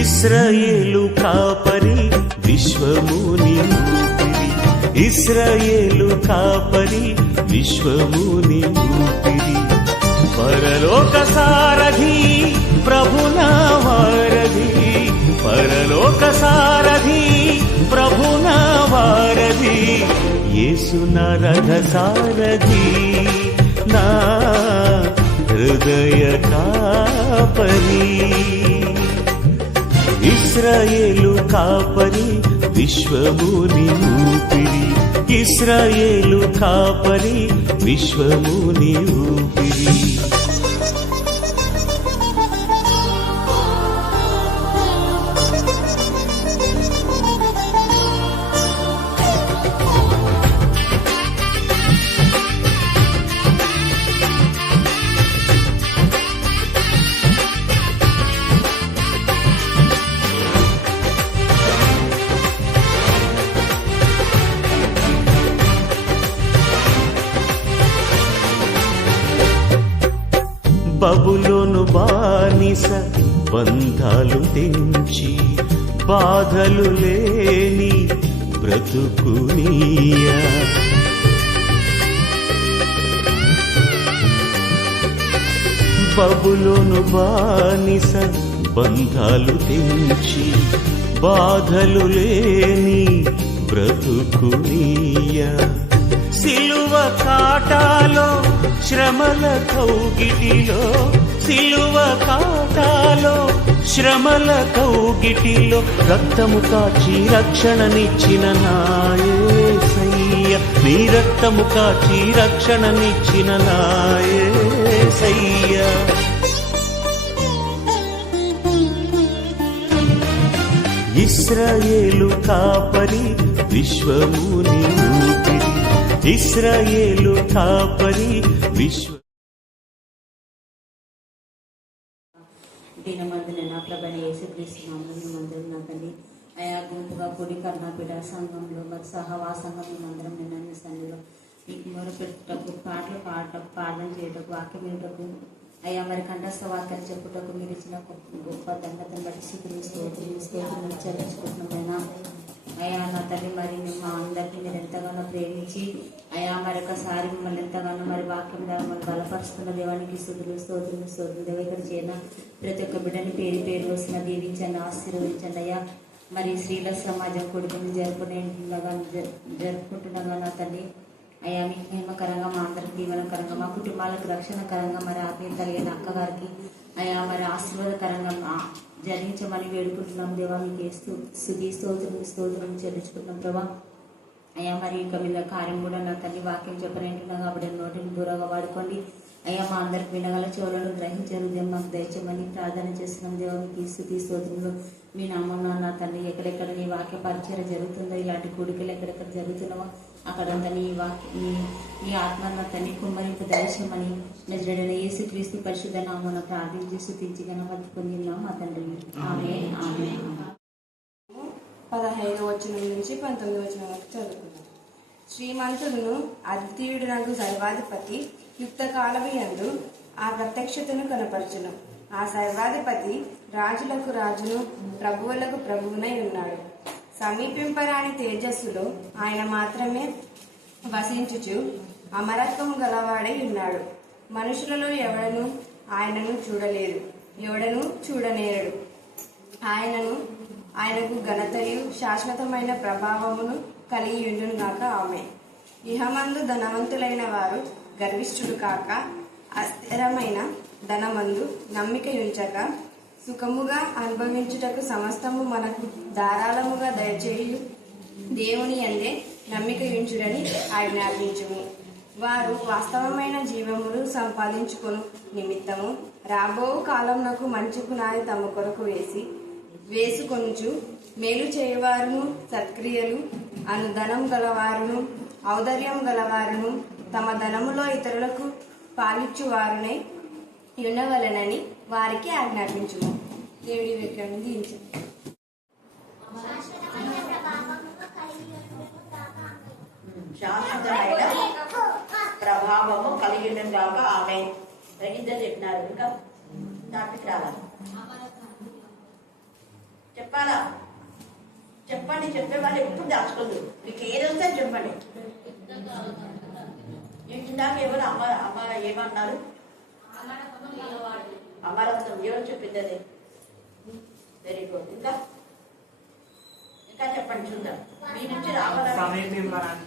ఇశ్రాయేలు కాపరి విశ్వముని ఊపిరి, ఇశ్రాయేలు కాపరి విశ్వముని ఊపిరి, పరలోక సారథి ప్రభునా వారధి, పరలోక సారథి ప్రభునా వారధి, యేసు నా రథ సారథి నా హృదయ కాపరి. ఇశ్రాయేలు కాపరి విశ్వముని ఊపిరి, ఇశ్రాయేలు కాపరి విశ్వముని ఊపిరి. బబులోను బానిస బంధాలు తెంచి బాధలు లేని బ్రతుకునియా. బబులోను బానిస బంధాలు తెంచి బాధలు లేని బ్రతుకునియా. సిలువ కాటాలో శ్రమల కౌగిటిలో, సిలువ కాటాలో శ్రమల కౌగిటిలో రక్తము కాచి రక్షణనిచ్చిన నా యేసయ్య, నీ రక్తము కాచి రక్షణనిచ్చిన నా యేసయ్య. ఇశ్రాయేలు కాపరి విశ్వముని ఊపిరి, ఇశ్రాయేలు కాపరి విశ్వ. దీనమందున నా ప్రభని యేసుక్రీస్తు నామమున మందిరం నా తల్లి అయా గుంపుగా కూడి కర్ణాపీఠ సంఘంలో మరి సహవాసంగా మేమందరం నిన్న సన్నిలో మీకు మొరపెట్టుటకు పాటలు పాడటకు ప్రార్థన చేయటకు వాక్యం వినుటకు అయ్యా మరి కంఠస్థ వాక్యాలు చెప్పుటకు మీరు ఇచ్చిన గొప్ప దండతను బట్టి స్తోత్రం చెల్లించుకుంటున్నామైనా అయ్యా నా తల్లి మరి మా అందరికీ మీరు ఎంతగానో ప్రేమించి అయ్యా మరొకసారి మిమ్మల్ని ఎంతగానో మరి వాక్యం ద్వారా మనం బలపరుస్తున్న దేవానికి స్తోత్రం దేవ. ఇక్కడ చేరిన ప్రతి ఒక్క బిడ్డని పేరు పేరు వస్తున్న దీవించండి, ఆశీర్వదించండి అయ్యా. మరి స్త్రీల సమాజం కొడుకుని జరుపుకుంటుండగా నా తల్లి అయ్యా మీకు మహిమకరంగా, మా అందరికి దీవెనకరంగా, మా కుటుంబాలకు రక్షణకరంగా, మరి ఆత్మీయత కలిగిన అక్కగారికి అయ్యా మరి ఆశీర్వాదకరంగా జరిగించమని వేడుకుంటున్నాం దేవా. మీకు స్తోత్రం చెల్లించుకుంటున్నాం ప్రభా. అయ్యా మరి ఇక మీద కార్యం కూడా నా తల్లి వాక్యం చెప్పనంటున్నా కాబట్టి నోటిని దూరంగా వాడుకోండి అయ్యా. మా అందరికి వినగల చెవులను గ్రహించే హృదయం మాకు దయచేయమని ప్రార్థన చేస్తున్నాం దేవా. మీకు స్తోత్రంలో మీ నామం నా తల్లి ఎక్కడెక్కడ నీ వాక్య పరిచయం జరుగుతుందో, ఇలాంటి కూడికలు ఎక్కడెక్కడ జరుగుతున్నావో అక్కడంతా నీ ఆత్మ నా తల్లి కుమ్మరింపు దయచేయమని నజరేయుడైన యేసుక్రీస్తు పరిశుద్ధ నామమున ప్రార్థించి స్తుతించి ఘనత పొందినాం మా తండ్రి. ఆమేన్ ఆమేన్. 15వ వచనం నుంచి 19వ వచనం వరకు చదువుకున్నాం. శ్రీమంతుడును అద్వితీయుడునగు సర్వాధిపతి యుక్త కాలము యందు ఆ ప్రత్యక్షతను కనపరచును. ఆ సర్వాధిపతి రాజులకు రాజును ప్రభువులకు ప్రభువునై ఉన్నాడు. సమీపింపరాని తేజస్సులో ఆయన మాత్రమే వసించుచు అమరత్వము గలవాడై ఉన్నాడు. మనుషులలో ఎవడను ఆయనను చూడలేదు, ఎవడను చూడనేరడు. ఆయనకు ఘనతయు శాశ్వతమైన ప్రభావమును కలిగి ఉండును గాక. ఆమె ఇహమందు ధనవంతులైన వారు గర్విష్ఠుడు కాక, అస్థిరమైన ధనమందు నమ్మిక ఉంచక, సుఖముగా అనుభవించుటకు సమస్తము మనకు ధారాళముగా దయచేయు దేవుని యందే నమ్మిక ఉంచుడని ఆజ్ఞాపించుము. వారు వాస్తవమైన జీవములు సంపాదించుకొను నిమిత్తము రాబో కాలంనకు మంచి పునాది తమ కొరకు వేసుకొనుచు మేలు చేయవారును సత్క్రియలు అను ధనం గలవారును ఔదార్యం గలవారును తమ ధనములో ఇతరులకు పాలిచ్చువారునై ఉండవలెనని వారికి ఆజ్ఞాపించుము. దేవుడి వాక్యాన్ని దీవించు. శాశ్వతమైన ప్రభావము కలిగిన గాక. ఆమె ఇద్దరు చెప్పినారు. ఇంకా దాటికి రావాలి, చెప్పాలా? చెప్పండి. చెప్పే వాళ్ళు ఎప్పుడు దాచుకోదు. మీకు ఏది వస్తే చెప్పండి. ఇందాక ఎవరు అమ్మ ఏమన్నారు? అమరత్వం ఎవరు చెప్పింది? అది వెరీ గుడ్. ఇంకా చెప్పండి చూద్దాం. మీ నుంచి రావాలని సమీపింపరాని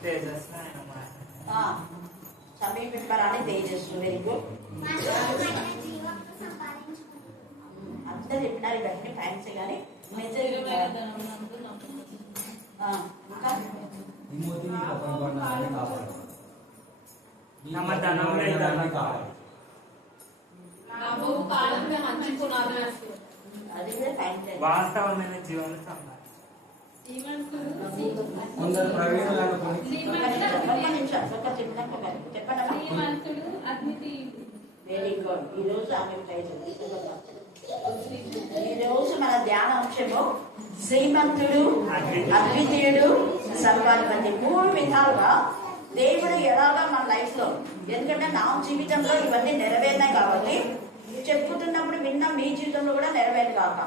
తేజస్సు. Very good. అంతా చెప్పినారు. ఇవన్నీ ఫ్యాన్సీ కానీ వాస్తవమైన జీవనం వెరీ గుడ్. ఈరోజు ఈరోజు మన ధ్యానాంశము శ్రీమంతుడు, అద్వితీయుడు, సర్వాధిపతి. 3 విధాలుగా దేవుడు ఎలాగా మన లైఫ్ లో, ఎందుకంటే నా జీవితంలో ఇవన్నీ నెరవేరినాయి కాబట్టి ఇది చెప్పుతున్నప్పుడు విన్న మీ జీవితంలో కూడా నెరవేరు కాక.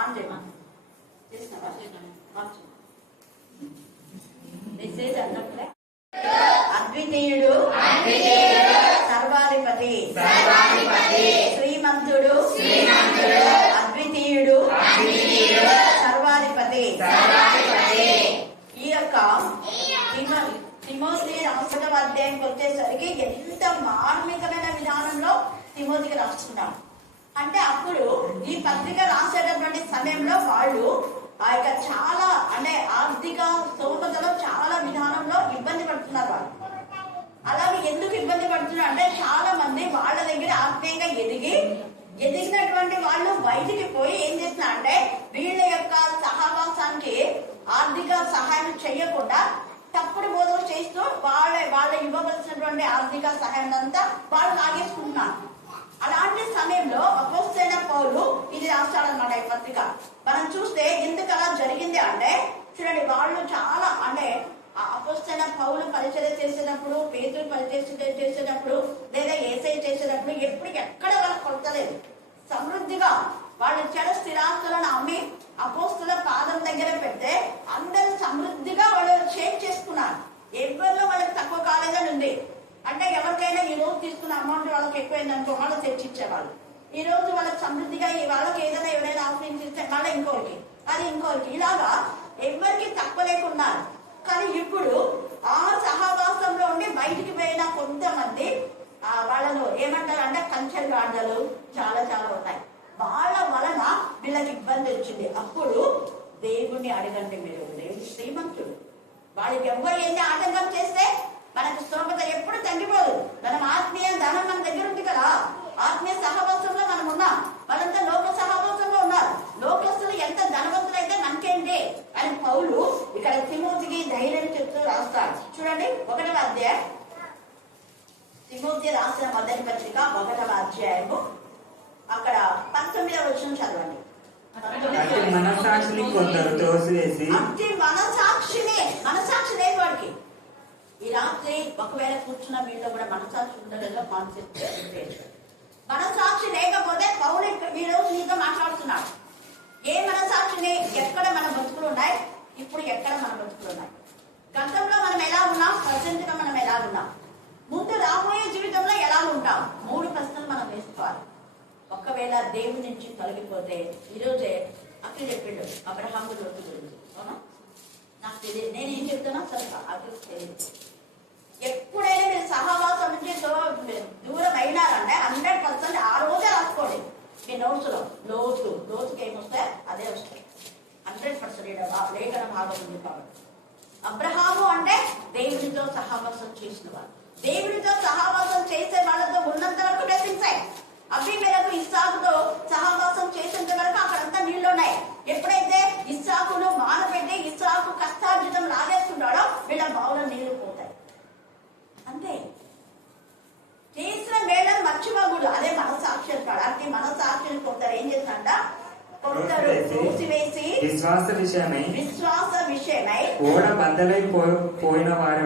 అంతేమా చేసినావా? మెసేజ్ అన్నప్పుడే అద్వితీయుడు, సర్వాధిపతి, శ్రీమంతుడు, అద్వితీయుడు, సర్వాధిపతి. ఈ యొక్క తిమోతి రాష్ట్ర అధ్యాయంకి వచ్చేసరికి ఎంత మార్మికమైన విధానంలో తిమోతికి రాస్తున్నాం అంటే, అప్పుడు ఈ పత్రిక రాసేటటువంటి సమయంలో వాళ్ళు ఆ యొక్క చాలా అంటే ఆర్థిక స్తోమతలో చాలా విధానంలో ఇబ్బంది పడుతున్నారు వాళ్ళు. అలాగే ఎందుకు ఇబ్బంది పడుతున్నారు అంటే, చాలా మంది వాళ్ళ దగ్గర ఆత్మీయంగా ఎదిగినటువంటి వాళ్ళు బయటికి పోయి ఏం చేస్తున్నారు అంటే, వీళ్ళ యొక్క సహవాసానికి ఆర్థిక సహాయం చేయకుండా తప్పుడు బోధలు చేస్తూ వాళ్ళ ఇవ్వవలసినటువంటి ఆర్థిక సహాయం అంతా వాళ్ళు లాగేసుకుంటున్నారు. అలాంటి సమయంలో అపోస్తలుడైన పౌలు ఇది రాస్తాడనమాట ఈ పత్రిక. మనం చూస్తే ఎందుకు అలా జరిగింది అంటే, చూడండి, వాళ్ళు చాలా అంటే అపోస్తలుడైన పౌలు పరిచర్య చేసేటప్పుడు, పేతురు పరిచర్య చేసేటప్పుడు, లేదా యేసయ్య చేసేటప్పుడు ఎక్కడ వాళ్ళకి కొడతలేదు. సమృద్ధిగా వాళ్ళు చెడ స్థిరాస్తులను అమ్మి అపోస్తల పాదం దగ్గర పెడితే అందరూ సమృద్ధిగా వాళ్ళు షేర్ చేసుకున్నారు. ఎవరిలో వాళ్ళకి తక్కువ కాలేదని ఉంది అంటే, ఎవరికైనా ఈ రోజు తీసుకున్న అమౌంట్ వాళ్ళకి ఎక్కువైందనుకో వాళ్ళు తెచ్చిచ్చేవాళ్ళు. ఈ రోజు వాళ్ళకి సమృద్ధిగా వాళ్ళకి ఏదైనా ఎవరైనా ఆఫరింగ్ ఇస్తే మళ్ళీ ఇంకోరికి, అది ఇంకోరికి, ఇలాగా ఎవరికి తక్కువ లేకుండా. కానీ ఇప్పుడు ఆ సహవాసంలో ఉండి బయటికి పోయిన కొంతమంది వాళ్ళను ఏమంటారు అంటే కంచెలు ఆడలు చాలా చాలా ఉన్నాయి. వాళ్ళ వలన వీళ్ళకి ఇబ్బంది వచ్చింది. అప్పుడు దేవుణ్ణి అడగండి మీరు. దేవుడు శ్రీమంతుడు, వాళ్ళకి ఎవరు ఎన్ని ఆటంకం చేస్తే మనకు స్తోమత ఎప్పుడు తగ్గిపోదు. మనం ఆత్మీయ ధనం మన దగ్గర ఉంది కదా, ఆత్మీయ సహవాసంలో మనం ఉన్నాం. వాళ్ళంతా లోక సహవాసంలో ఉన్నారు. లోకస్తులు ఎంత ధనవంతులు అయితే మనకేంటి అని పౌలు ఇక్కడ తిమోతికి ధైర్యం చెప్తూ రాస్తాడు. చూడండి, 1వ అధ్యాయం, తిమోతి రాసిన మొదటి పత్రిక 1వ అధ్యాయము అక్కడ 19వ వచనం చదవండి. మనసాక్షిని కొందరు తోసివేసి, మనసాక్షి లేదు వాడికి. ఈ రాత్రి ఒకవేళ కూర్చున్న వీళ్ళు కూడా మనసాక్షి ఉండలేదో కాన్సెప్ట్. మనసాక్షి లేకపోతే పౌలు ఈ రోజు నీతో మాట్లాడుతున్నాడు. ఏ మనసాక్షిని? ఎక్కడ మన బతుకులు ఉన్నాయి, ఇప్పుడు ఎక్కడ మన బతుకులు ఉన్నాయి, గతంలో మనం ఎలా ఉన్నాం, ప్రజెంట్ గా మనం ఎలా ఉన్నాం, ముందు రాబోయే జీవితంలో ఎలా ఉంటాం. 3 ప్రశ్నలు మనం వేసుకోవాలి. ఒకవేళ దేవుడి నుంచి తొలగిపోతే, ఈరోజే అక్కడ చెప్పిండు అబ్రహాము లోతు గురించి, అవునా? నాకు తెలియదు, నేనేం చెప్తున్నా అసలు అది తెలియదు. ఎప్పుడైనా మీరు సహవాసం నుంచి దూరం అయినారంటే 100% ఆ రోజే రాసుకోండి మీ నోట్స్ లో. లోతుకి ఏమొస్తే అదే వస్తాయి 100%. లేఖన భాగం ఉంది కాబట్టి అబ్రహాము అంటే దేవుడితో సహవాసం చేసిన వాళ్ళు. దేవుడితో సహవాసం చేసే వాళ్ళతో ఉన్నంత వరకు బ్లెస్సింగ్స్. అబీమెలెకు ఇస్సాకుతో సహవాసం చేసేంత వరకు అక్కడంతా నీళ్లు ఉన్నాయి. ఎప్పుడైతే ఇస్సాకును మానపెట్టి ఇస్సాకు కష్టార్జితం లాగేసుకుంటాడో వీళ్ళ బావులో నీళ్లు పోతాయి. అంతే. చేసిన మేళను మర్చిపోకూడదు. అదే మనసాక్షి అంటాడు. అంటే మనసాక్షిని కొందరు ఏం చేస్తారంట, కొందరు తోసివేసి విశ్వాస విషయమై ఓడ బద్దలైపోయిన వారి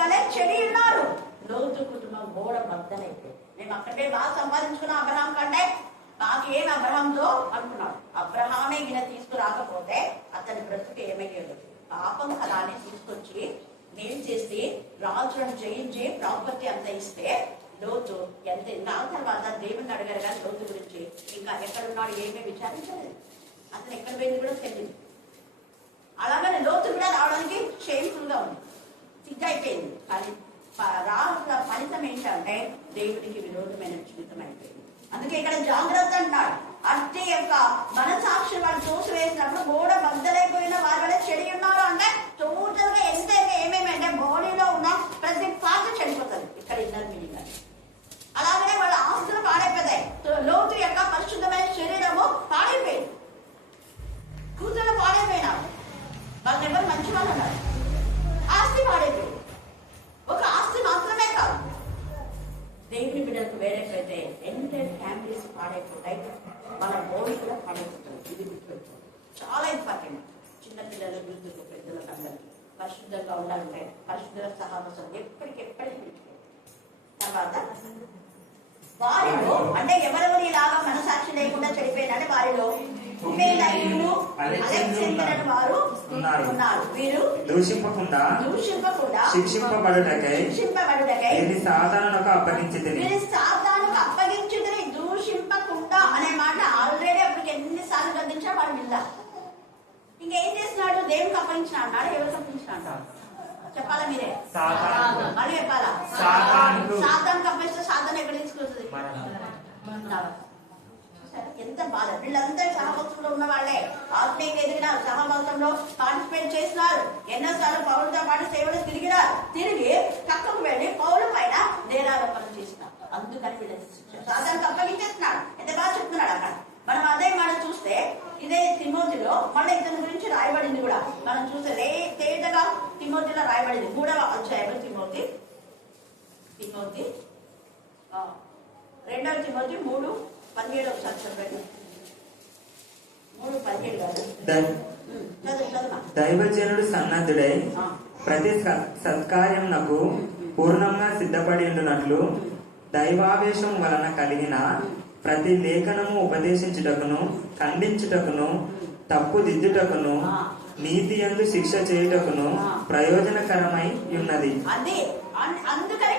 వలె చెడి ఉన్నారు. లోతు కుటుంబం ఓడ బద్దలైపోయి, మేము అక్కడే బాగా సంపాదించుకున్నాం అబ్రహాం కంటే, మాకు ఏమి అబ్రహాంతో అనుకున్నాడు. అబ్రహామే గిన తీసుకురాకపోతే అతని బ్రతుకు ఏమయ్యేది. పాపం అలానే తీసుకొచ్చి మేలు చేసి రాజులను జయించి ప్రాపర్టీ అంత ఇస్తే లోతు ఎంత దాని తర్వాత దేవుని అడగారు కానీ లోతు గురించి ఇంకా ఎక్కడున్నాడు ఏమీ విచారించలేదు. అతను ఎక్కడ పోయింది కూడా తెలియదు. అలాగనే లోతు కూడా రావడానికి షేమ్ఫుల్ గా ఉంది, సిగ్గైపోయింది. కానీ రాజుల ఫలితం ఏంటంటే దేవుడికి విరోధమైన జీవితం అయిపోయింది. అందుకే ఇక్కడ జాగ్రత్త అంటాడు. అట్టి యొక్క మనసాక్షి వాళ్ళు తోసివేసినప్పుడు గోడ బద్దలైపోయిన వారి వల్ల చెడి ఉన్నారు అంటే టోటల్ గా ఎంతైనా ఏమేమి అంటే బాడీలో ఉన్న ప్రతి పార్ట్ చెడిపోతుంది. ఇక్కడ ఇన్నర్ మీనింగ్ అని. అలాగనే వాళ్ళ ఆస్తులు పాడైపోతాయి. లోతు యొక్క పరిశుద్ధమైన శరీరము పాడైపోయింది, కూతురు పాడైపోయినారు. వాళ్ళు ఎవరు మంచి వాళ్ళు ఉన్నారు. ఆస్తి పాడైపోయింది. ఒక ఆస్తి మాత్రమే కాదు, దేవుని బిడ్డలకు వేరైపోతే ఎంత ఫ్యామిలీస్ పాడైపోతాయి, మన బాడీ కూడా పాడైపోతుంది. ఇది గుర్తుపెట్టుకోండి, చాలా ఇంపార్టెంట్. చిన్నపిల్లలు, వృద్ధులు, పెద్దలకు అందరికీ పరిశుద్ధంగా ఉండాలంటే పరిశుద్ధ సహవాసం ఎప్పటికెప్పటికి పెంచుకోండి. తర్వాత వారిలో అంటే ఎవరెవరు ఇలాగా మనసాక్షి లేకుండా చనిపోయినంటే వారిలో హుమేనయును, అలెగ్జాండర్ వారు ఉన్నారు. వీరు దూషింపకుండా శిక్షింపబడుటకై ఇది సాతానునకు అప్పగించితిని. వీరి సాతానుకు అప్పగించుదని దూషింపకుండా అనే మాట ఆల్రెడీ అప్పటికి ఎన్నిసార్లు గద్దించాడు వాడు విల్ల. ఇంకేం చేస్తున్నాడు? దేవునికి అప్పగించిన అన్నాడు. ఎవరికి అప్పగించిన అంటాడు చెప్పాలా మీరే? మళ్ళీ చెప్పాలా? సాతానుకు అప్పగిస్తే సాతాను ఎక్కడ తీసుకొస్తుంది? ఎంత బాధ. వీళ్ళందరూ సహభక్తులు ఉన్న వాళ్ళే, ఆత్మీయంగా ఎదిగిన సహభక్తంలో పార్టిసిపేట్ చేస్తున్నారు. ఎన్నోసార్లు పౌరులతో పాటు సేవలు తిరిగి పక్కకు వెళ్ళి పౌరుల పైన నేరారోపణ చేస్తున్నారు. అందుకని వీళ్ళు సాధారణ అప్పగించేస్తున్నాడు. ఎంత బాగా చెప్తున్నాడు అక్కడ. మనం అదే మనం చూస్తే ఇదే తిమోతిలో మళ్ళీ ఇతని గురించి రాయబడింది కూడా. మనం చూస్తే తేటగా తిమోతిలో రాయబడింది. 3వ అధ్యాయంలో తిమోతి 2వ తిమోతి 3:17 ఒకసారి చదవండి. 3:17 కాదు, చదువు. దైవజనుడు సన్నద్ధుడై ప్రతి సత్కార్యమునకు పూర్ణంగా సిద్ధపడి ఉండునట్లు దైవావేశం వలన కలిగిన ప్రతి లేఖనము ఉపదేశించుటకును, ఖండించుటకును, తప్పు దిద్దుటకును, నీతి యందు శిక్ష చేయుటకును ప్రయోజనకరమై ఉన్నది. అదే అందుకని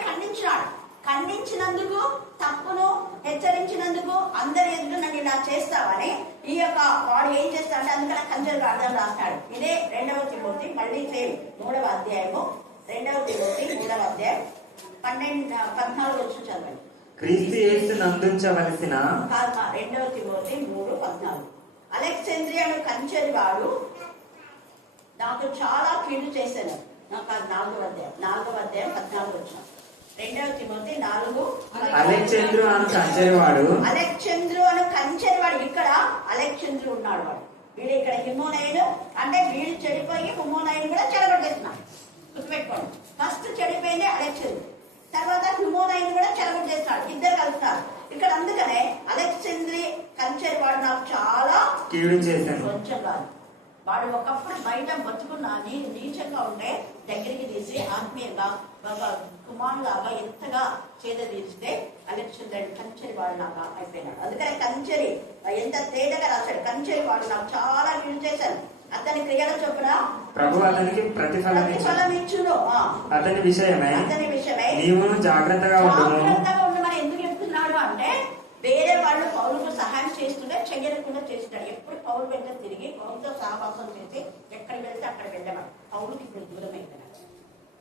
ఖండించినందుకు, తప్పును హెచ్చరించినందుకు, అందరి ఎదురు నన్ను ఇలా చేస్తావని ఈ యొక్క వాడు ఏం చేస్తాడంటే అందుకని కంచెలు అర్థం రాస్తాడు. ఇదే 2వ తిమోతి మళ్ళీ సేమ్ 3వ అధ్యాయము 2వ తిమోతి 3వ అధ్యాయం 14 వచ్చి చదవండి. క్రీస్తు యేసు నందుంచవలసిన 2వ తిమోతి 3:14. అలెగ్జాండ్రియాను కంచెరి వాడు నాకు చాలా కీడు చేశాను. నాకు 4వ అధ్యాయం 14 వచ్చిన 2వ తిమోతి 4. అలెగ్జాండ్రు అను కంచెరి వాడు ఇక్కడ అలెగ్జాండ్రు ఉన్నాడు. వాడు వీడు ఇక్కడ హిమోనయును అంటే వీడు చెడిపోయి హిమోనయును కూడా చెడగొట్టేస్తున్నాడు. గుర్తుపెట్టుకోండి, ఫస్ట్ చెడిపోయింది అలెగ్జాండ్రు, తర్వాత హిమోనయును కూడా చెడగొట్టేస్తున్నాడు. ఇద్దరు కలుస్తారు ఇక్కడ. అందుకనే అలెగ్జాండ్రి కంచెరి వాడు నాకు చాలా కీడు చేశాను. కొంచెం కాదు, వాడు ఒకప్పుడు బయట బతుకున్న నీచంగా ఉంటే దగ్గరికి తీసి ఆత్మీయంగా ఒక కుమారులాగా ఎంతగా చేద తీస్తే అలెగ్జాండర్ కంచెరి వాడు లాగా అయిపోయినాడు. అందుకని కంచెరి ఎంత తేటగా రాశాడు. కంచెరి వాడు నాకు చాలా కీడు చేశాను, అతని క్రియల చొప్పున ప్రభు అతనికి ప్రతిఫలం ఇచ్చును. అతని విషయమై నీవు జాగ్రత్తగా ఉండమని ఎందుకు చెప్తున్నాడు అంటే వేరే వాళ్ళు పౌరులకు సహాయం చేస్తుంటే చెయ్యకుండా చేస్తున్నాడు. ఎప్పుడు పౌరు వెంట తిరిగి పౌరుతో సహవాసం చేసి ఎక్కడికి వెళ్తే అక్కడ వెళ్ళమని పౌరుకి ఇప్పుడు దూరం అయిపోయినాడు.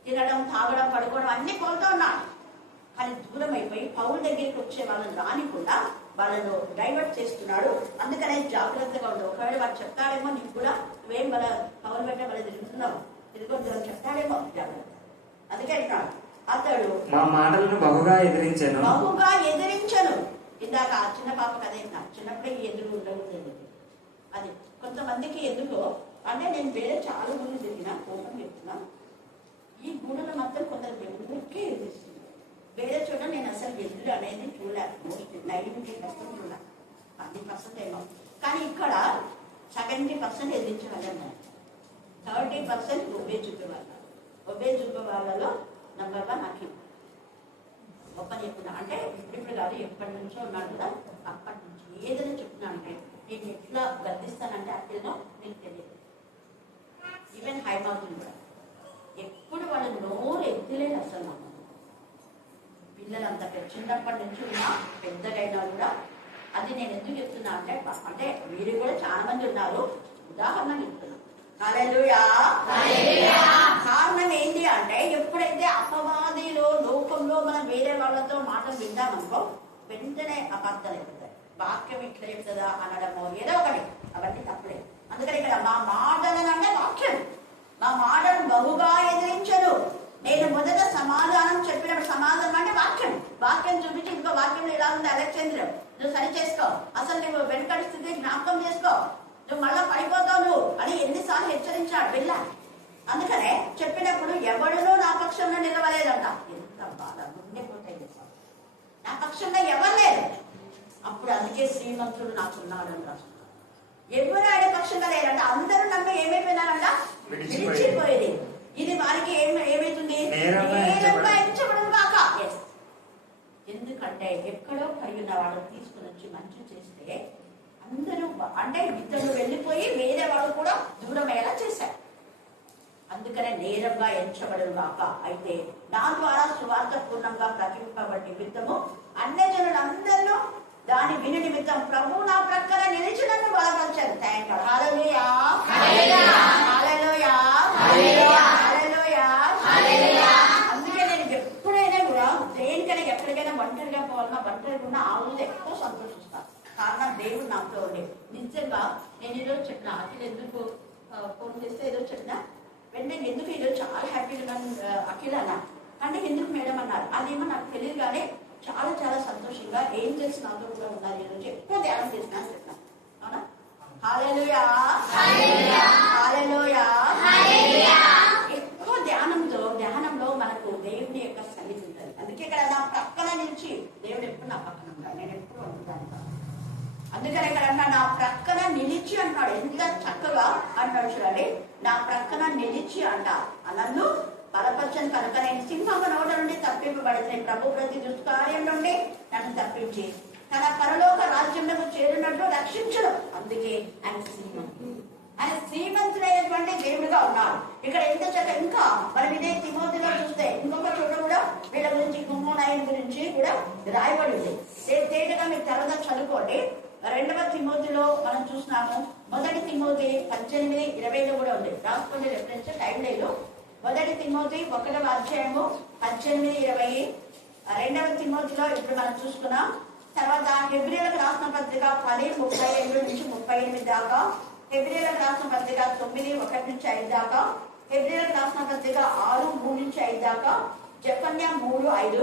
తినడం, తాగడం, పడుకోవడం అన్ని పౌరుతో ఉన్నాడు. కానీ దూరం అయిపోయి పౌరు దగ్గరికి వచ్చే వాళ్ళని రానికుండా వాళ్ళను డైవర్ట్ చేస్తున్నాడు. అందుకనే జాగ్రత్తగా ఉండవు. ఒకవేళ వాడు చెప్తాడేమో నీకు కూడా నువ్వేం వాళ్ళ పౌరు వెంట వాళ్ళ తిరుగుతున్నావు, తిరుగుతుంది చెప్తాడేమో జాగ్రత్త. అందుకే అంటున్నాడు అతడు మా మాటలను బహుగా ఎదిరించను. ఇందాక ఆ చిన్న పాప కదే చిన్నప్పుడే ఈ ఎదురు ఉండకూడదు. అది కొంతమందికి ఎందుకో అంటే నేను వేరే చాలా గుళ్ళు తిరిగినా కోపం చెప్తున్నా. ఈ గూడలో మాత్రం కొందరు వెనుకే ఎదురుస్తుంది. వేరే చోట నేను అసలు ఎదురు అనేది చూడలేదు. మోస్ట్లీ 90% చూడ, 10% ఏమో. కానీ ఇక్కడ 70% ఎదిరించగలను. 30% ఒబ్బే చూపేవాళ్ళ. ఒబ్బే చూపే వాళ్ళలో నంబర్ 1 నాకు గొప్ప చెప్తున్నా. అంటే ఇప్పుడు కాదు, ఎప్పటి నుంచో ఉన్నాడు కదా, అప్పటి నుంచి ఏదైనా చెప్తున్నా అంటే నేను ఎట్లా గర్దిస్తానంటే అట్లనో మీకు తెలియదు. ఈవెన్ హైమాతులు కూడా ఎప్పుడు వాళ్ళ నోరు ఎత్తులేదు అసలు. నాకు పిల్లలంతా చిన్నప్పటి నుంచి ఉన్నా పెద్దగైనా కూడా అది నేను ఎందుకు చెప్తున్నా అంటే మీరు కూడా చాలా మంది ఉన్నారు, ఉదాహరణ చెప్తున్నా. హల్లెలూయా. కారణం ఏంటి అంటే ఎప్పుడైతే అపవాదిలో లోకంలో మనం వేరే వాళ్ళతో మాటలు విందామనుకో వెంటనే అపార్థాలు అయిపోతాయి. వాక్యం ఇట్లా చెప్తుందా అనడమో ఏదో ఒకటి, అవన్నీ తప్పులే. అందుకని ఇక్కడ మా మాటలను అంటే వాక్యం, మా మాటను బహుగా ఎదిరించను. నేను మొదట సమాధానం చెప్పినప్పుడు సమాధానం అంటే వాక్యం. వాక్యం చూపించి ఇంకో వాక్యంలో ఇలా ఉంది అలెగ్జాండర్, నువ్వు సరి చేసుకో, అసలు నువ్వు వెనుకడి స్థితి జ్ఞాపకం చేసుకో, నువ్వు మళ్ళా పడిపోతావు నువ్వు అని ఎన్నిసార్లు హెచ్చరించాడు వెళ్ళా. అందుకనే చెప్పినప్పుడు ఎవడునూ నా పక్షంలో నిలవలేదంట. ఎంత బాధ, గుండెపోతాయి. నా పక్షంలో ఎవరు లేదు. అప్పుడు అందుకే శ్రీమంతుడు నాకున్నాడని రాస్తున్నారు. ఎవరు ఆయన పక్షంగా లేరంట. అందరూ నన్ను ఏమైపోయినారంట, విడిచిపోయేది. ఇది వారికి ఏమైతుంది, నేరంగా ఎంచబడదు కాక. ఎందుకంటే ఎక్కడో వాళ్ళని తీసుకుని వచ్చి మంచి చేస్తే అందరూ అంటే ఇతను వెళ్ళిపోయి వేరే వాళ్ళు కూడా దూరమయ్యేలా చేశారు. అందుకనే నేరంగా ఎంచబడను గాక. అయితే నా ద్వారా సువార్త పూర్ణంగా ప్రకటింపబడి నిమిత్తము అన్యజనులందరూ దాని విని నిమిత్తం ప్రభు నా ప్రక్కన నిలిచి నన్ను బలపరిచారు. Thank you. హల్లెలూయా, హల్లెలూయా, హల్లెలూయా. అందుకే నేను ఎప్పుడైనా కూడా దేనికైనా ఎక్కడికైనా ఒంటరిగా పోవాలన్నా ఒంటరిగా ఉన్న ఆ రోజు ఎక్కువ సంతోషిస్తాను. కారణం దేవుడు నాతో ఉండే. నిజంగా నేను ఈరోజు చెప్పిన అఖిల్ ఎందుకు ఫోన్ చేస్తే ఏదో చెప్పినా వెంటనే ఎందుకు ఈరోజు చాలా హ్యాపీగా అఖిల్ అన్నా అంటే ఎందుకు మేడం అన్నారు. అదేమో నాకు తెలియదు కానీ చాలా చాలా సంతోషంగా ఏం చేసి నాతో కూడా ఉన్నారు. ఈరోజు ఎక్కువ ధ్యానం చేసినా చెప్పిన అవునా. హల్లెలూయా, హల్లెలూయా. ఎక్కువ ధ్యానంలో మనకు దేవుని యొక్క సన్నిధి ఉంటుంది. అందుకే ఇక్కడ నా ప్రక్కన నుంచి దేవుడు ఎప్పుడు నా పక్కన ఉంటాడు, నేను ఎప్పుడు ఉంటాను. అందుకని ఇక్కడ అన్నా నా ప్రక్కన నిలిచి అంటాడు. ఎంత చక్కగా అంటాడు చూడండి, నా ప్రక్కన నిలిచి అంట. నన్ను బలపరచని కనుక నేను సింహం నోట నుండి తప్పింపబడితే ప్రభు ప్రతి దుష్కార్యం నుండి నన్ను తప్పించి తన పరలోక రాజ్యంలో చేరినట్లు రక్షించడం. అందుకే ఆయన శ్రీమంతుడైనటువంటి దేవుడిగా ఉన్నాడు. ఇక్కడ ఎంత చక్కగా ఇంకా మనం ఇదే తిమోతిలో చూస్తే ఇంకొక చోట కూడా వీళ్ళ గురించి గుమ్మోనాయన గురించి కూడా రాయబడి ఉంది. తేటగా మీరు తర్వాత చదువుకోండి. 2వ తిమోతిలో మనం చూసినాము. 1 తిమోతి 18:20 కూడా ఉంది. రాసుకోండి రెఫరెన్స్, టైం లేదు. 1 తిమోతి 1వ అధ్యాయము 18:20. 2వ తిమోతిలో ఇప్పుడు మనం చూసుకున్నాం. తర్వాత హెబ్రీయులకు రాసిన పత్రిక 10:37 నుంచి 38 దాకా, హెబ్రీయులకు రాసిన పత్రిక 9:1 నుంచి 5 దాకా, హెబ్రీయులకు రాసిన పత్రిక 6:3 నుంచి 5 దాకా, జెఫన్యా 3:5,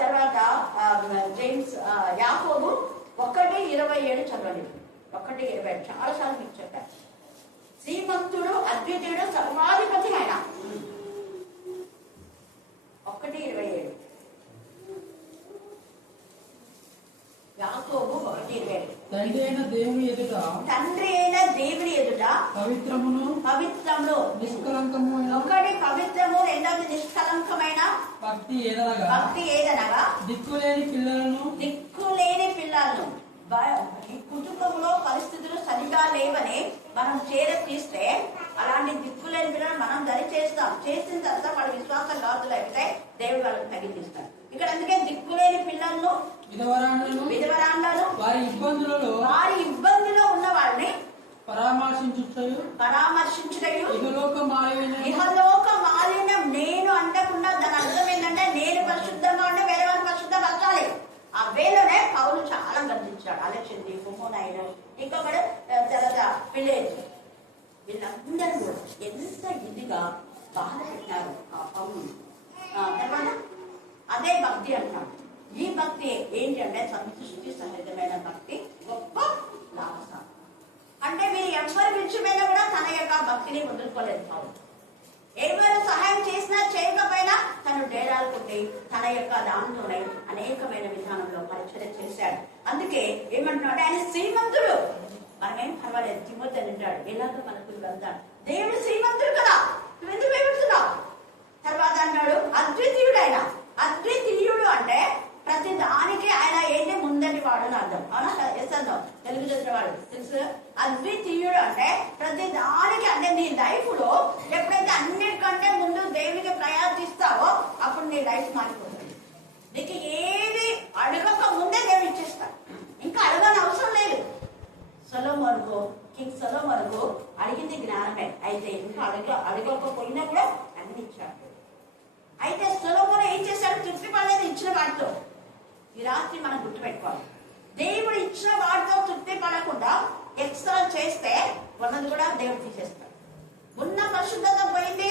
తర్వాత జేమ్స్ యాకోబు 1:27 చదవండి. 1:27 చాలా సార్లు మీకు చెప్పారు. శ్రీమంతుడు అద్వితీయుడు సర్వాధిపతి ఆయన. 1:27 యాకోబు 1:27. తండ్రి అయిన దేవుని ఎదుట పవిత్రమును నిష్కలంకము ఒకటి పవిత్రము, రెండవది నిష్కలంకమైన భక్తి ఏదనగా దిక్కులేని పిల్లలను ఈ కుటుంబంలో పరిస్థితులు సరిగా లేవని మనం తీస్తే అలాంటి దిక్కులేని పిల్లలు మనం దరి చేస్తాం. చేసిన తర్వాత వాళ్ళ విశ్వాసం లాతులు అయితే దేవుడు వాళ్ళకి తగ్గిస్తాడు. ఇక్కడ అందుకే దిక్కులేని పిల్లలను, విధవరాండ్లను, వారి ఇబ్బందిలో ఉన్న వాళ్ళని పరామర్శించుటయు ఇహలోక మాలిన్యం నేను అంటకుండా దాని అర్థం ఏంటంటే నేను పరిశుద్ధంగా ఉంటే వేరే వాళ్ళు పరిశుద్ధపరచాలి. ఆ వేలోనే పౌలు చాలా గర్జించాడు. అలెక్సింది, కుమోనాయను, ఇంకొకడు తర్వాత విలేజ్, వీళ్ళందరూ కూడా ఎంత ఇదిగా బాధ పెట్టారు ఆ పౌలు. తర్వాత అదే భక్తి అంటాడు. ఈ భక్తి ఏంటి అంటే సంతృష్టి సహితమైన భక్తి, గొప్ప లాభసాధన. అంటే మీరు ఎవరు విడిచిపోయినా కూడా తన యొక్క భక్తిని వదులుకోలేదు పౌలు. ఎవరు సహాయం చేసినా చేయకపోయినా తను డేరాలు కొట్టి తన యొక్క దానిలోనే అనేకమైన విధానంలో పరిచయం చేశాడు. అందుకే ఏమంటున్నాడు, ఆయన శ్రీమంతుడు. మనమేం పర్వాలేదు, తిమోతి అంటాడు ఎలాగో మనకు వెళ్తాడు. దేవుడు శ్రీమంతుడు కదా, నువ్వు ఎందుకు భయపడుతున్నావు? తర్వాత అన్నాడు అద్వితీయుడు. ఆయన అద్వితీయుడు అంటే ప్రతి దానికి ఆయన ఏంటి ముందటి వాడు అని అర్థం. అవునా? ఎస్ అర్థం, తెలుగు చదివిన వాడు తెలుసు. అద్వితీయుడు అంటే ప్రతి దానికి, అంటే నీ లైఫ్ లో ఎప్పుడైతే అన్నిటికంటే ముందు దేవునికి ప్రయాసిస్తావో అప్పుడు నీ లైఫ్ మారిపోతుంది. నీకు ఏది అడగక ముందే దేవుడు ఇచ్చేస్తాడు. ఇంకా అడగని అవసరం లేదు. కింగ్ సొలొమోనుకు అడిగింది జ్ఞానమే. అయితే ఇంకా అడగకపోయినా కూడా అన్ని ఇచ్చాడు. అయితే సొలొమోను ఏం చేశాడు? తృప్తి పడలేదు ఇచ్చిన వాటితో. ఈ రాత్రి మనం గుర్తుపెట్టుకోవాలి, దేవుడు ఇచ్చిన వాటితో తృప్తి పడకుండా ఎక్స్ట్రా చేస్తే ఉన్నది కూడా దేవుడు తీసేస్తాడు. ఉన్న పరిశుద్ధత పోయింది.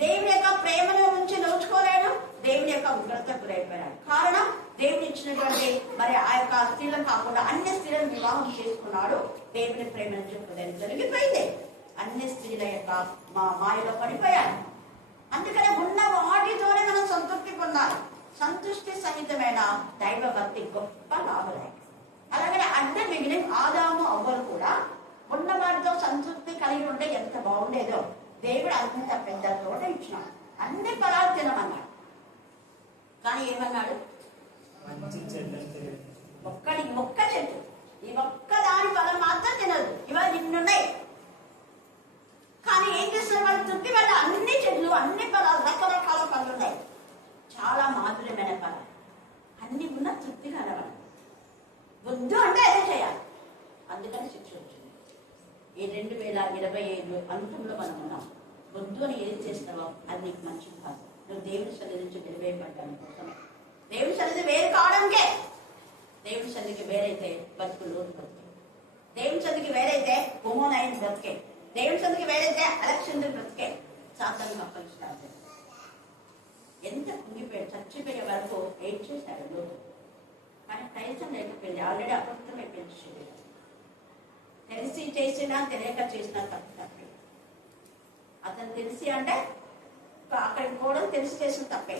దేవుని యొక్క ప్రేమను నుంచి నోచుకోలేడు. దేవుని యొక్క ఉగ్రతకు గురైపోయాడు. కారణం దేవుడు ఇచ్చినటువంటి మరి ఆ యొక్క స్త్రీలను కాకుండా అన్ని స్త్రీలను వివాహం చేసుకున్నాడు. దేవుని ప్రేమ నుంచి హృదయం జరిగిపోయింది. అన్ని స్త్రీల యొక్క మాయలో పడిపోయాడు. అందుకనే ఉన్న వాటితోనే మనం సంతృప్తి పొందాలి. సంతృష్టి సహితమైన దైవ భక్తి గొప్ప లాభదాయకం. అలాగే అన్ని మిగిలిన ఆదాము అవ్వలు కూడా ఉన్న వాటితో సంతృప్తి కలిగి ఉంటే ఎంత బాగుండేదో. దేవుడు అంత పెద్ద తోట ఇచ్చినాడు, అన్ని ఫలాలు తినమన్నాడు. కానీ ఏమన్నాడు? ఒక్క చెట్టు, ఈ ఒక్క దాని ఫలం మాత్రం తినదు. ఇవాళ ఇన్నున్నాయి, కానీ ఏం చేస్తున్నారు వాళ్ళు? తృప్తి వల్ల అన్ని చెట్లు, అన్ని ఫలాలు, రకరకాల పనులు ఉన్నాయి, చాలా మాధుర్యమైన ఫలం, అన్ని ఉన్న తృప్తి కలవాలి. వద్దు అంటే అదే చేయాలి. అందుకని శిక్ష వచ్చింది. ఈ 2025 అంతంలో మనం ఉన్నాం. వద్దు అని ఏది చేస్తావో అది నీకు మంచిది కాదు. నువ్వు దేవుని సన్నిధి నుంచి వెలివేయబడ్డాను కోసమే. దేవుని సన్నిధి వేరు కావడానికే. దేవుని సన్నిధికి వేరైతే బతుకు లోటు బతుకే, దేవుని సన్నిధికి వేరైతే హోమోనైన్ బ్రతికే, దేవుని సన్నిధికి వేరైతే అలెగ్జాండర్ బ్రతికే. సాతాను అప్పగిస్తారు. ఎంత కుంగిపోయాడు, చచ్చిపోయే వరకు ఏం చేశాడు లోటు. కానీ ప్రయత్నం లేకపోయింది, ఆల్రెడీ అపవిత్రం అయిపోయింది. తెలిసి చేసినా తెలియక చేసినా తప్పే. అతను తెలిసి అంటే అక్కడికి పోవడం తెలిసి చేసిన తప్పే.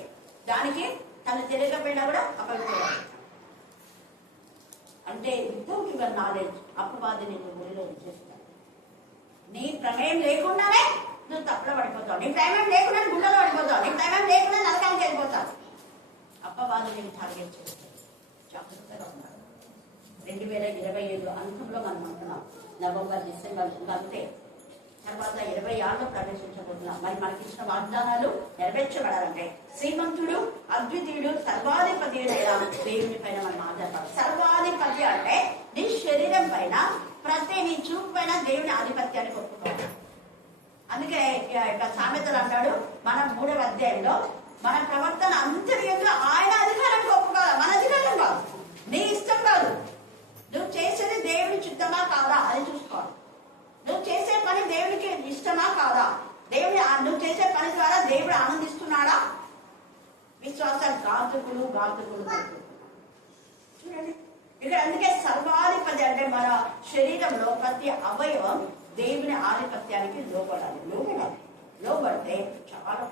దానికి తను తెలియకపోయినా కూడా అపవిత్రం. అంటే వితౌట్ యువర్ నాలెడ్జ్ అపవాది నిన్ను ఊరిలో ఉంచేస్తాడు. నీ ప్రమేయం లేకుండానే నువ్వు తప్పులో పడిపోతావు, నీ ప్రమేయం లేకుండా గుండెలో పడిపోతావు, నీ ప్రమేయం లేకుండా నరకానికి వెళ్ళిపోతావు. అపవాది నేను టార్గెట్ చేస్తాడు. జాగ్రత్తగా ఉన్నాడు. 2025 అంతంలో మనం అంటున్నాం. నవంబర్, డిసెంబర్ అంతే. తర్వాత 26లో ప్రవేశించబోతున్నాం. మరి మనకి ఇచ్చిన వాగ్దానాలు నెరవేర్చబడాలంటే శ్రీమంతుడు, అద్వితీయుడు, సర్వాధిపతి అయిన దేవుని పైన మనం ఆధారపడాలి. సర్వాధిపతి అంటే నీ శరీరం పైన, ప్రతి నీ చూపు పైన దేవుని ఆధిపత్యాన్ని ఒప్పుకోవాలి. అందుకే సామెతలు అంటాడు మన 3వ అధ్యాయంలో, మన ప్రవర్తన అంతర్యంగా ఆయన అధికారానికి ఒప్పుకోవాలి. మన అధికారం కాదు, నీ ఇష్టం కాదు. నువ్వు చేసేది దేవుని చిత్తమా కాదా అది చూసుకోవాలి. నువ్వు చేసే పని దేవునికి ఇష్టమా కాదా, నువ్వు చేసే పని ద్వారా దేవుడు ఆనందిస్తున్నాడా? విశ్వాసాలు ఘాతుకులు చూడండి ఇక్కడ. అందుకే సర్వాధిపతి అంటే మన శరీరంలో ప్రతి అవయవం దేవుని ఆధిపత్యానికి లోబడితే చాలా.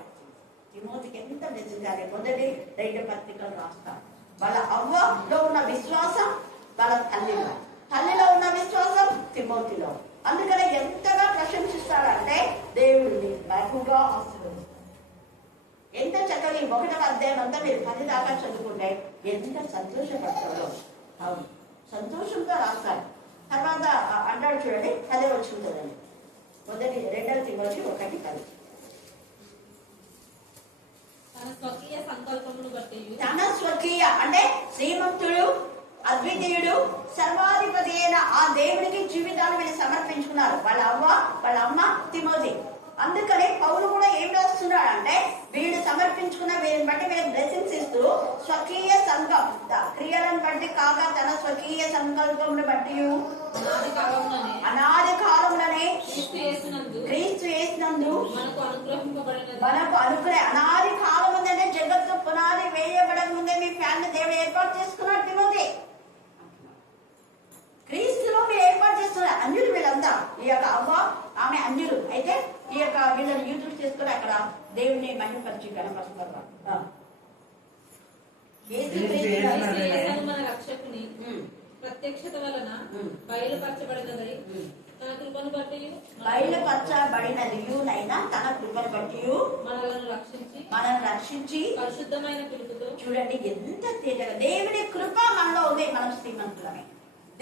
తిమోతికి ఎంత మెచ్చించాలి. మొదటి 2 పత్రికలు రాస్తారు. వాళ్ళ అవ్వలో ఉన్న విశ్వాసం వాళ్ళ తల్లిలో ఉన్న విశ్వాసం తిమోతిలో. అందుకనే ఎంతగా ప్రశంసిస్తాడంటే దేవుడిని బహుగా ఆశీర్వదిస్తాడు. ఎంత చక్కగా 1వ అధ్యాయం అంతా మీరు 10 దాకా చదువుకుంటే ఎంత సంతోషపడతాడో. అవును, సంతోషంతో రాస్తాడు. తర్వాత అంటాడు చూడండి, 10వ వచనం కదండి. మొదటి 2 తిమోతి 1:10. తన స్వకీయ అంటే శ్రీమంతుడు, అద్వితీయుడు, సర్వాధిపతి అయిన ఆ దేవునికి జీవితాలు వీళ్ళు సమర్పించుకున్నారు. వాళ్ళ అమ్మ తిమోతి. అందుకనే పౌలు కూడా ఏం రాస్తున్నాడు అంటే వీళ్ళు సమర్పించుకున్న వీరిని బట్టి వీళ్ళకి బ్లెస్సింగ్స్ ఇస్తూ స్వకీయ సంకల్ప క్రియలను బట్టి కాక తన స్వకీయ సంకల్పమును బట్టి అనాది కాలములనే క్రీస్తు యేసునందు మనకు అనాది కాలం ఉందంటే జగత్తు పునాది వేయబడక ముందే మీ ఫ్యామిలీ దేవుడు ఏర్పాటు చేసుకున్నాడు. తిమోతి క్రీస్తులో మీరు ఏర్పాటు చేస్తున్నారు. అన్యులు వీళ్ళంతా. ఈ యొక్క అవ్వ ఆమె అన్యులు అయితే ఈ యొక్క వీళ్ళని యూతులు చేసుకుని అక్కడ దేవుని మహిమపరిచి కనపరుస్తున్నారు. మన రక్షకుని ప్రత్యక్షత వలన బయలుపరచబడినది తన కృపను బట్టి బయలుపరచబడినదియునైనా తన కృపను బట్టి మనల్ని రక్షించి పరిశుద్ధమైన పిలుపుతో. చూడండి ఎంత తేజగా దేవుని కృప మనలో ఉంది. మనం శ్రీమంతులమే.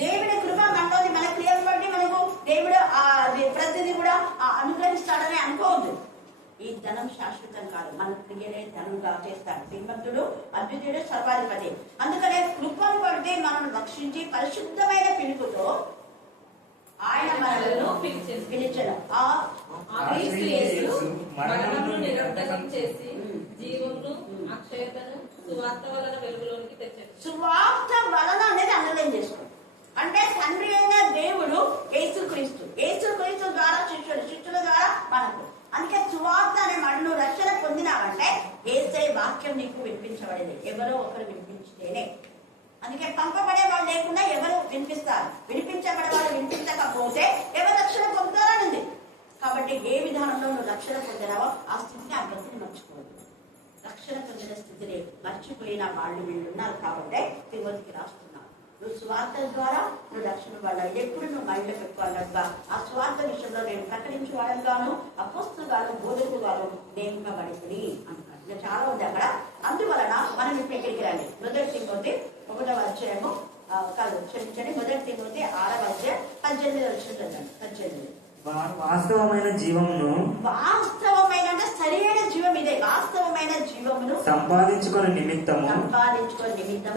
దేవుని కృప మనలోని మన క్రియలు బట్టి మనకు దేవుడు ప్రతిదీ కూడా అనుగ్రహిస్తాడని అనుకోవద్దు. ఈ ధనం శాశ్వతం కాదు, మన క్రియలే ధనంగా చేస్తాడు. శ్రీమంతుడు, అద్వితీయుడు, సర్వాధిపతి. అందుకనే కృపను బట్టి మనం రక్షించి పరిశుద్ధమైన పిలుపుతో ఆయన మనలను పిలిచడం. సువార్త వలన అనేది అండర్లైన్ చేసుకోండి. అంటే తండ్రి అయిన దేవుడు యేసుక్రీస్తు ద్వారా శిష్యుల ద్వారా మనకు. అందుకే సువార్త అనే మాట నువ్వు రక్షణ పొందినావంటే యేసయ్య వాక్యం నీకు వినిపించబడేది. ఎవరో ఒకరు వినిపించితేనే. అందుకే పంపబడే వాళ్ళు లేకుండా ఎవరు వినిపిస్తారు? వినిపించబడే వాళ్ళు వినిపించకపోతే ఎవరు రక్షణ పొందుతారని ఉంది. కాబట్టి ఏ విధానంలో నువ్వు రక్షణ పొందినావో ఆ స్థితిని, ఆ గతిని మర్చిపోదు. రక్షణ పొందిన స్థితిని మర్చిపోయిన వాళ్ళు వీళ్ళు ఉన్నారు. కాబట్టి తిమోతికి రాస్తున్నావు, నువ్వు స్వార్థ ద్వారా నువ్వు రక్షణ పడాలి. ఎప్పుడు నువ్వు మైండ్లో పెట్టుకోవాలనుగా ఆ స్వార్థ విషయంలో నేను ప్రకటించేవాడని గాను, అపోస్తలుడు గాను, బోధకుడు గాను నియమింపబడింది అంటారు. ఇంకా చాలా ఉంది అక్కడ. అందువలన మనం ఇప్పుడు ఎక్కడికి రండి. మొదటి తిమోతి 1వ అధ్యాయము కాదు క్షమించండి, 1 తిమోతి 6:18 18. వాస్తవమైన జీవమును వాస్తవమైన అంటే సరైన జీవం ఇదే. వాస్తవమైన జీవమును సంపాదించుకొని నిమిత్తము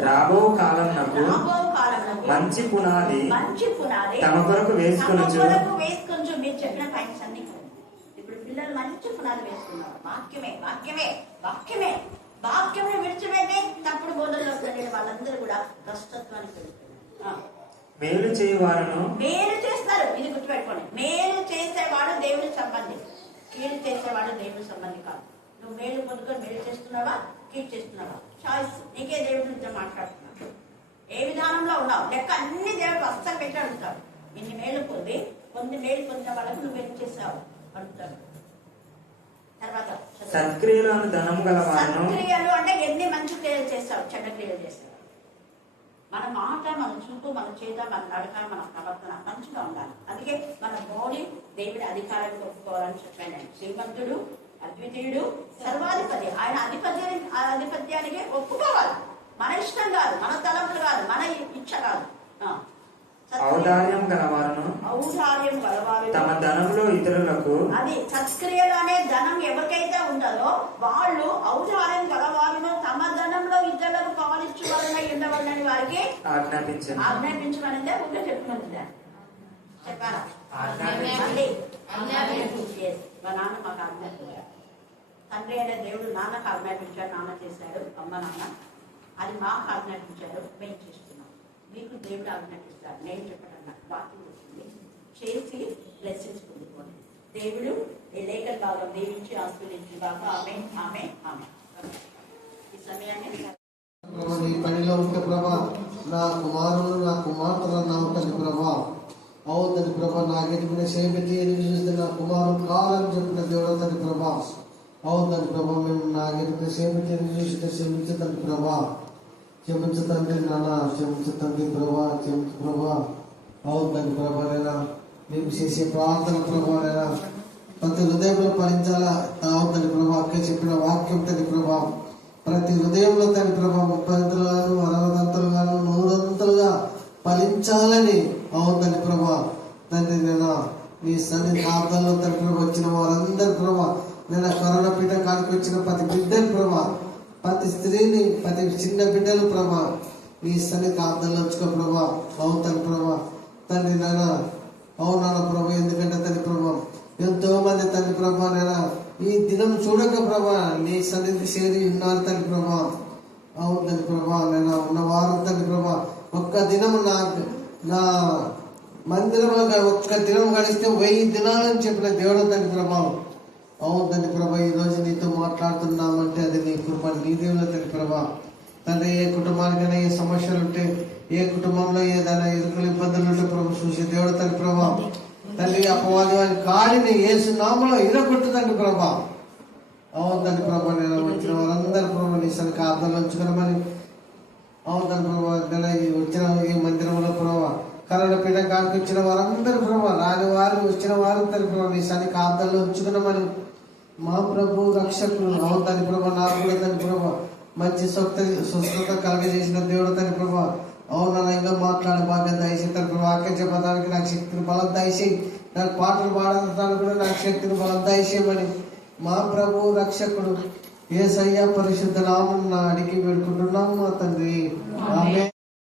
రాబో కాలమునకు మంచి పునాది తమ కొరకు వేసుకొనుచు. మీరు చెప్పిన పాయింట్స్ అన్ని ఇప్పుడు పిల్లలు మంచి పునాది వేసుకున్నారు. వాక్యమే వాక్యమే వాక్యమే వాక్యమే విడిచిపెట్టి తప్పుడు బోధనలో వెళ్ళిన వాళ్ళందరూ కూడా భ్రష్టత్వానికి వెళ్తున్నారు. మేలు చేయవారును మేలు చేస్తారు, ఇది గుర్తుపెట్టుకోండి. మేలు చేసేవాడు దేవుని సంబంధి, కీడు చేసేవాడు దేవుని సంబంధి కాదు. నువ్వు మేలు పొందుకొని మేలు చేస్తున్నావా, కీడు చేస్తున్నావా, చాయిస్ నీకే. దేవుడి గురించి మాట్లాడుతున్నావు, ఏ విధానంలో ఉన్నావు లెక్క అన్ని దేవుడు అస్సలు పెట్టి అడుగుతావు. ఇన్ని మేలు మేలు పొందిన వాళ్ళకు నువ్వేం చేసావు అడుగుతాడు. తర్వాత సత్క్రియలు ధనము గలవారును. సత్క్రియలు అంటే ఎన్ని మంచి క్రియలు చేస్తావు, చెడ్డ క్రియలు చేస్తావు. మన మాట, మన చూపు, మన చేత, మన నడక, మన ప్రవర్తన మంచిగా ఉండాలి. అందుకే మన మోడీ దేవుడి అధికారాన్ని ఒప్పుకోవాలని చెప్పాను. శ్రీమంతుడు, అద్వితీయుడు, సర్వాధిపతి. ఆయన ఆధిపత్యానికి ఒప్పుకోవాలి. మన ఇష్టం కాదు, మన తలంపులు కాదు, మన ఇచ్చ కాదు. ఔదార్యం గలవారును తమ ధనంలో ఇతరులకు. అది సత్క్రియలు అనే ధనం ఎవరికైతే ఉంటుందో వాళ్ళు ఔదార్యం గలవారును తమ ధనంలో ఇతరులకు పాలించవాలని ఉండవాలని వారికి ఆజ్ఞాపించమనిందే ఊరికే చెప్పుకుంటుందా చెప్పారా? మా నాన్న మాకు ఆజ్ఞాపించాడు. తండ్రి అనే దేవుడు నాన్నకు ఆజ్ఞాపించాడు, నాన్న చేశాడు, అమ్మ నాన్న. అది మాకు ఆజ్ఞాపించాడు, మేము చేస్తున్నాం. మీకు దేవుడు ఆజ్ఞాపిస్తాడు. నేను చెప్పడం నాకు వాక్యం వచ్చింది, చేసి బ్లెస్సింగ్స్ పొందుకోండి. దేవుడు ఈ లేఖల భాగం దీవించి ఆశీర్వదించి బాగా ఆమె ఆమె ఆమె. ఈ సమయాన్ని పనిలో ఉంటే ప్రభా, నా కుమారులు నా కుమార్తెలు నా ఉంటుంది ప్రభా. అవుతుంది ప్రభా, నా గెలిపిన సేపెట్టి చూస్తే నా కుమారుడు కావాలని చెప్పిన దేవుడు తండ్రి ప్రభా. అవుతుంది ప్రభా, మేము నా గెలిపిన సేపెట్టి చూస్తే క్షమించదండి ప్రభా. క్షమించతండి నాన్న, క్షమించతండి ప్రభా, క్షమించు ప్రభా. అవుతుంది ప్రభా, నేనా మేము చేసే ప్రార్థన ప్రభా, నేనా ప్రతి హృదయంలో ఫలించాలా. అవుతుంది ప్రభా, అక్క చెప్పిన వాక్యం తండ్రి ప్రభా, ప్రతి హృదయంలో తండ్రి ప్రభా 30 అంతలుగాను 60 అంతలుగాను 100 అంతలుగా ఫలించాలని. అవుతుంది ప్రభా తండ్రి, నేను నీ సన్నిధి ప్రార్థనలో తండ్రి ప్రభా వచ్చిన వారందరి ప్రభా, నేను కరోనా పీఠ కాడికి వచ్చిన ప్రతి బిడ్డలు ప్రభా, ప్రతి స్త్రీని, ప్రతి చిన్న బిడ్డలు ప్రభా నీ సన్నిధి ప్రార్థనలో వచ్చుకో ప్రభా. అవుతాను ప్రభా తండ్రి నాన్న. అవునాన్న ప్రభా, ఎందుకంటే తండ్రి ప్రభా ఎంతో మంది తండ్రి ప్రభా నేనా ఈ దినం చూడక ప్రభా నీ సన్నిధి చేరి ఉన్నారు తండ్రి ప్రభా. అవును తండ్రి ప్రభా, నేను ఉన్న వారం తండ్రి ప్రభా ఒక్క దినం నా మందిరంలో ఒక్క దినం గడిస్తే 1000 దినాలని చెప్పిన దేవుడు తండ్రి ప్రభా. అవును తండ్రి ప్రభా, ఈ రోజు నీతో మాట్లాడుతున్నామంటే అది నీ కృప, నీ దేవుల తండ్రి ప్రభా. తండ్రి ఏ కుటుంబానికైనా ఏ సమస్యలు ఉంటే, ఏ కుటుంబంలో ఏదైనా ఎదుర్కొలు ఇబ్బందులు ఉంటే ప్రభు చూసే దేవుడు తండ్రి ప్రభా. తండ్రి అపవాది వారి కాడిని యేసు నామములో ఇరగొట్టు తండ్రి ప్రభా. అవును తండ్రి ప్రభా, నేను వచ్చిన వారందరూ ప్రభా నీ సరికి అర్థంలో ఉంచుకున్నామని. అవును తండ్రి ప్రభా, వచ్చిన ఈ మందిరంలో ప్రభా కరోనా పీఠ కాడికి వచ్చిన వారందరూ ప్రభా, రాని వారు వచ్చిన వారు తండ్రి ప్రభా నీ సరికి అర్థంలో ఉంచుకున్నామని. మా ప్రభు రక్షకులు. అవును తండ్రి ప్రభా, నాకు కూడా తండ్రి ప్రభా మంచి స్వస్థత కలగజేసిన దేవుడు తండ్రి ప్రభా. అవునా ఇంకా మాట్లాడే భాగ్యం దయచేసి తండ్రి ప్రభా, వాక్యం చెప్పడానికి నాకు శక్తిని బలం దయచేయి, నాకు పాటలు పాడటానికి కూడా నాకు శక్తిని బలం దయచేయమని మా ప్రభు రక్షకుడు యేసయ్య పరిశుద్ధ నామమున అడిగి వేడుకుంటున్నాము మా తండ్రి. ఆమేన్.